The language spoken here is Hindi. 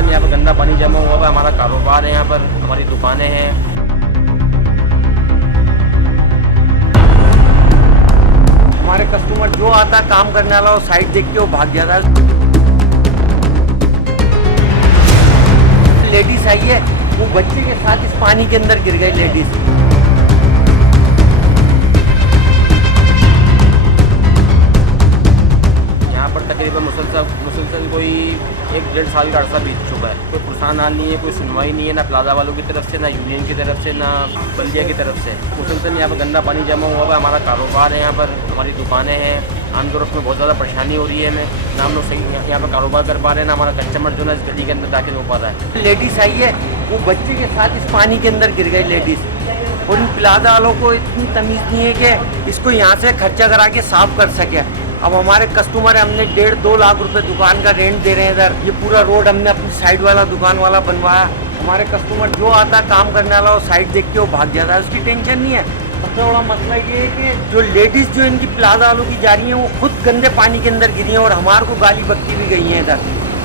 मुसलसल यहाँ पर गंदा पानी जमा हुआ है। हमारा कारोबार है, यहाँ पर हमारी दुकानें हैं। हमारे कस्टमर जो आता काम करने वाला वो साइड देख के वो भाग जाता है। लेडीज आई है, वो बच्चे के साथ इस पानी के अंदर गिर गई लेडीज। यहाँ पर तकरीबन मुसलसल कोई 1-1.5 साल का अरसा बीत चुका है। कोई पुरसान हाल नहीं है, कोई सुनवाई नहीं है, ना प्लाजा वालों की तरफ से, ना यूनियन की तरफ से, ना बल्दिया की तरफ से। मुसलसल यहाँ पर गंदा पानी जमा हुआ है। हमारा कारोबार है, यहाँ पर हमारी दुकानें हैं। आमतौर में बहुत ज़्यादा परेशानी हो रही है हमें, ना हम लोग सही यहाँ पर कारोबार कर पा रहे हैं, ना हमारा कस्टमर जो है इस गली के अंदर दाखिल हो पा रहा है। लेडीज़ आई है, वो बच्चे के साथ इस पानी के अंदर गिर गई लेडीज़। और इन प्लाजा वालों को इतनी तमीज़ नहीं है कि इसको यहाँ से खर्चा करा के साफ कर सके। अब हमारे कस्टमर है, हमने 1.5-2 लाख रुपए दुकान का रेंट दे रहे हैं इधर। ये पूरा रोड हमने अपनी साइड वाला दुकान वाला बनवाया। हमारे कस्टमर जो आता काम करने वाला वो साइड देख के वो भाग जाता है, उसकी टेंशन नहीं है। सबसे बड़ा मसला ये है कि जो लेडीज़ जो इनकी प्लाजा वालों की जा रही हैं वो खुद गंदे पानी के अंदर गिरी हैं और हमारे को गाली बकती भी गई हैं इधर।